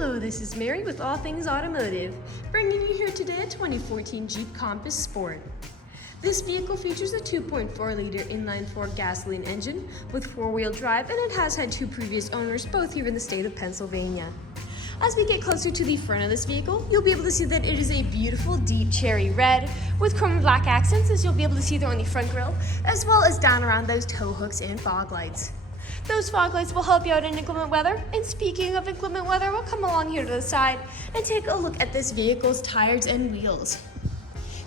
Hello, this is Mary with All Things Automotive, bringing you here today a 2014 Jeep Compass Sport. This vehicle features a 2.4-liter inline-four gasoline engine with four-wheel drive, and it has had two previous owners, both here in the state of Pennsylvania. As we get closer to the front of this vehicle, you'll be able to see that it is a beautiful deep cherry red with chrome and black accents, as you'll be able to see there on the front grille, as well as down around those tow hooks and fog lights. Those fog lights will help you out in inclement weather. And speaking of inclement weather, we'll come along here to the side and take a look at this vehicle's tires and wheels.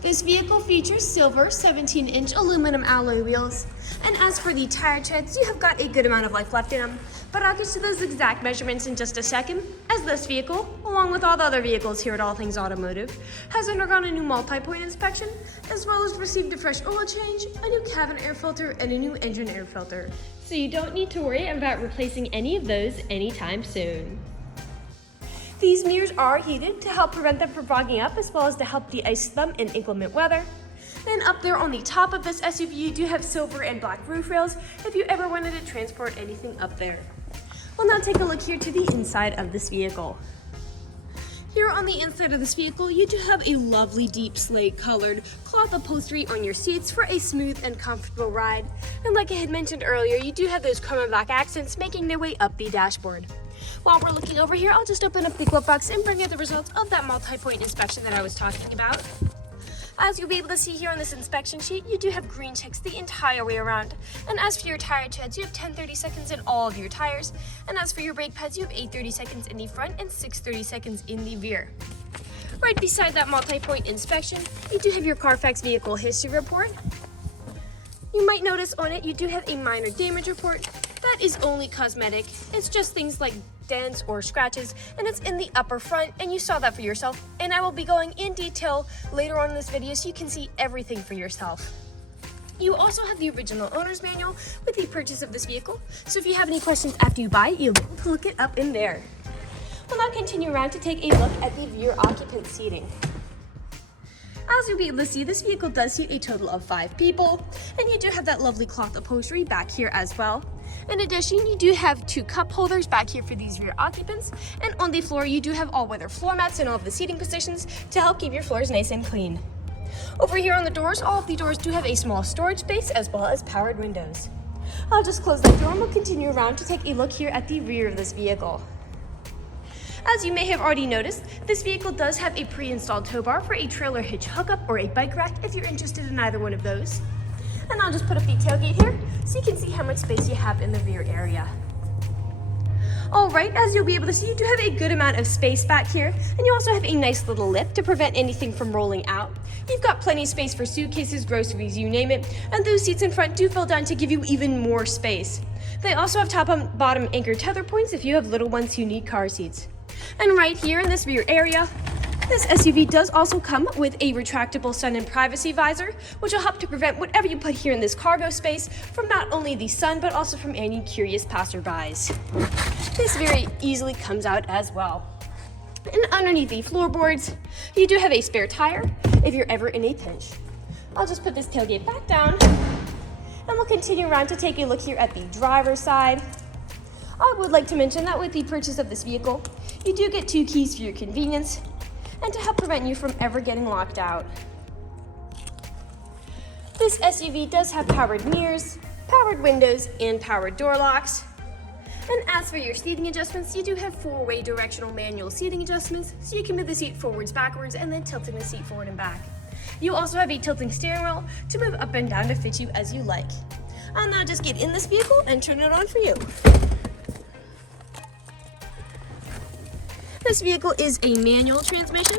This vehicle features silver 17-inch aluminum alloy wheels. And as for the tire treads, you have got a good amount of life left in them. But I'll get to those exact measurements in just a second, as this vehicle, along with all the other vehicles here at All Things Automotive, has undergone a new multi-point inspection, as well as received a fresh oil change, a new cabin air filter, and a new engine air filter. So you don't need to worry about replacing any of those anytime soon. These mirrors are heated to help prevent them from fogging up, as well as to help de-ice them in inclement weather. Then up there on the top of this SUV, you do have silver and black roof rails if you ever wanted to transport anything up there. We'll now take a look here to the inside of this vehicle. Here on the inside of this vehicle, you do have a lovely deep slate colored cloth upholstery on your seats for a smooth and comfortable ride. And like I had mentioned earlier, you do have those chrome and black accents making their way up the dashboard. While we're looking over here, I'll just open up the glove box and bring you the results of that multi-point inspection that I was talking about. As you'll be able to see here on this inspection sheet, you do have green checks the entire way around. And as for your tire treads, you have 10 30-seconds in all of your tires. And as for your brake pads, you have 8 30-seconds in the front and 6 30-seconds in the rear. Right beside that multi-point inspection, you do have your Carfax vehicle history report. You might notice on it you do have a minor damage report. That is only cosmetic. It's just things like dents or scratches, and it's in the upper front, and you saw that for yourself. And I will be going in detail later on in this video so you can see everything for yourself. You also have the original owner's manual with the purchase of this vehicle, so if you have any questions after you buy it, you'll be able to look it up in there. We'll now continue around to take a look at the rear occupant seating. As you'll be able to see, this vehicle does seat a total of 5 people, and you do have that lovely cloth upholstery back here as well. In addition, you do have 2 cup holders back here for these rear occupants, and on the floor you do have all-weather floor mats in all of the seating positions to help keep your floors nice and clean. Over here on the doors, all of the doors do have a small storage space as well as powered windows. I'll just close that door and we'll continue around to take a look here at the rear of this vehicle. As you may have already noticed, this vehicle does have a pre-installed tow bar for a trailer hitch hookup or a bike rack if you're interested in either one of those. And I'll just put up the tailgate here so you can see how much space you have in the rear area. Alright, as you'll be able to see, you do have a good amount of space back here, and you also have a nice little lip to prevent anything from rolling out. You've got plenty of space for suitcases, groceries, you name it, and those seats in front do fold down to give you even more space. They also have top and bottom anchor tether points if you have little ones who need car seats. And right here in this rear area, this SUV does also come with a retractable sun and privacy visor, which will help to prevent whatever you put here in this cargo space from not only the sun, but also from any curious passerbys. This very easily comes out as well. And underneath the floorboards, you do have a spare tire if you're ever in a pinch. I'll just put this tailgate back down, and we'll continue around to take a look here at the driver's side. I would like to mention that with the purchase of this vehicle, you do get 2 keys for your convenience and to help prevent you from ever getting locked out. This SUV does have powered mirrors, powered windows, and powered door locks. And as for your seating adjustments, you do have 4-way directional manual seating adjustments, so you can move the seat forwards, backwards, and then tilting the seat forward and back. You also have a tilting steering wheel to move up and down to fit you as you like. I'll now just get in this vehicle and turn it on for you. This vehicle is a manual transmission.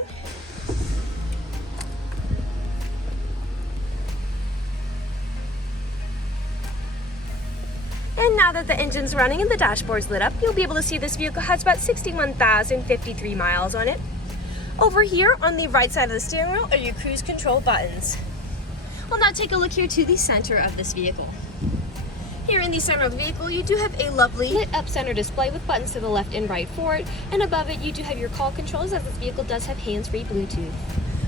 And now that the engine's running and the dashboard's lit up, you'll be able to see this vehicle has about 61,053 miles on it. Over here on the right side of the steering wheel are your cruise control buttons. We'll now take a look here to the center of this vehicle. Here in the center of the vehicle, you do have a lovely lit up center display with buttons to the left and right for it, and above it you do have your call controls, as this vehicle does have hands-free Bluetooth.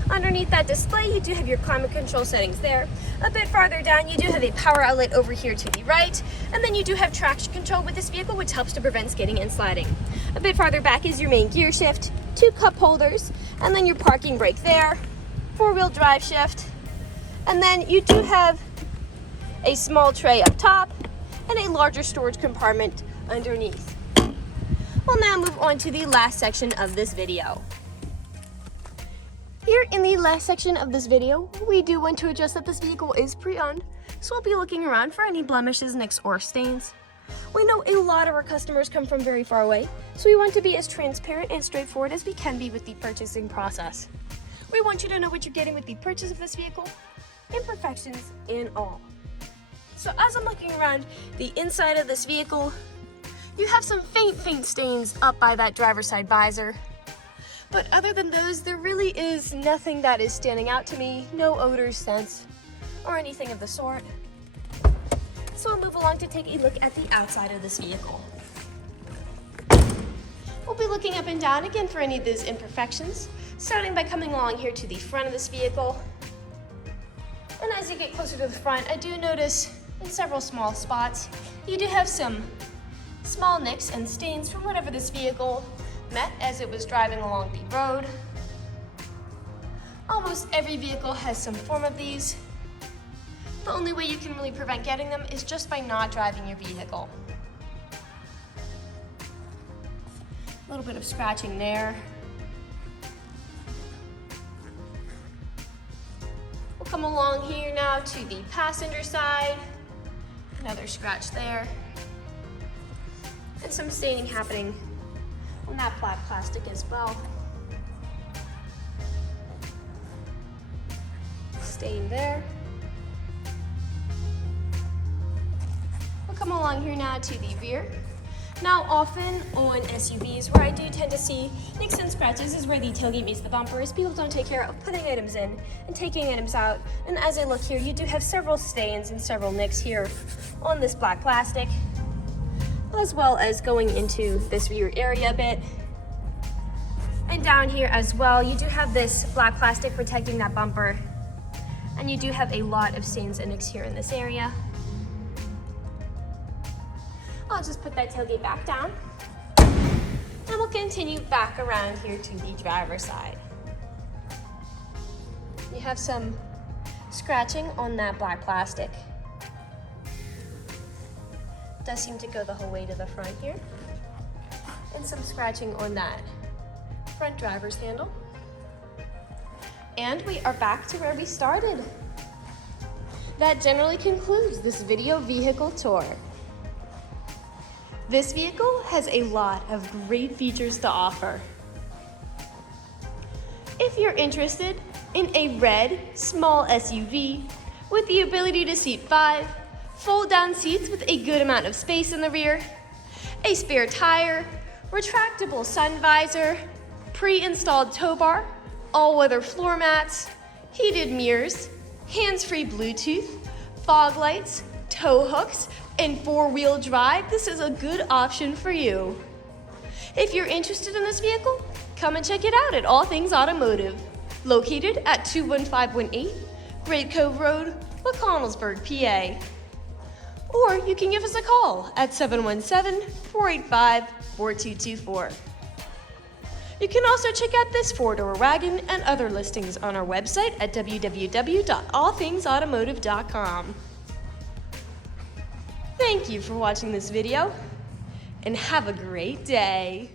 Underneath that display, you do have your climate control settings there. A bit farther down, you do have a power outlet over here to the right, and then you do have traction control with this vehicle, which helps to prevent skidding and sliding. A bit farther back is your main gear shift, 2 cup holders, and then your parking brake there, 4-wheel drive shift, and then you do have a small tray up top and a larger storage compartment underneath. We'll now move on to the last section of this video. Here in the last section of this video, we do want to adjust that this vehicle is pre-owned, so we'll be looking around for any blemishes, nicks, or stains. We know a lot of our customers come from very far away, so we want to be as transparent and straightforward as we can be with the purchasing process. We want you to know what you're getting with the purchase of this vehicle, imperfections and all. So as I'm looking around the inside of this vehicle, you have some faint stains up by that driver's side visor. But other than those, there really is nothing that is standing out to me, no odors, scents, or anything of the sort. So we'll move along to take a look at the outside of this vehicle. We'll be looking up and down again for any of those imperfections, starting by coming along here to the front of this vehicle. And as you get closer to the front, I do notice in several small spots, you do have some small nicks and stains from whatever this vehicle met as it was driving along the road. Almost every vehicle has some form of these. The only way you can really prevent getting them is just by not driving your vehicle. A little bit of scratching there. We'll come along here now to the passenger side. Another scratch there. And some staining happening on that black plastic as well. Stain there. We'll come along here now to the rear. Now often on SUVs, where I do tend to see nicks and scratches is where the tailgate meets the bumper, is people don't take care of putting items in and taking items out. And as I look here, you do have several stains and several nicks here on this black plastic, as well as going into this rear area a bit. And down here as well, you do have this black plastic protecting that bumper. And you do have a lot of stains and nicks here in this area. I'll just put that tailgate back down. And we'll continue back around here to the driver's side. You have some scratching on that black plastic. Does seem to go the whole way to the front here. And some scratching on that front driver's handle. And we are back to where we started. That generally concludes this video vehicle tour. This vehicle has a lot of great features to offer. If you're interested in a red, small SUV with the ability to seat 5, fold-down seats with a good amount of space in the rear, a spare tire, retractable sun visor, pre-installed tow bar, all-weather floor mats, heated mirrors, hands-free Bluetooth, fog lights, tow hooks, and 4-wheel drive, this is a good option for you. If you're interested in this vehicle, come and check it out at All Things Automotive, located at 21518 Great Cove Road, McConnellsburg, PA. Or you can give us a call at 717-485-4224. You can also check out this 4-door wagon and other listings on our website at www.allthingsautomotive.com. Thank you for watching this video, and have a great day.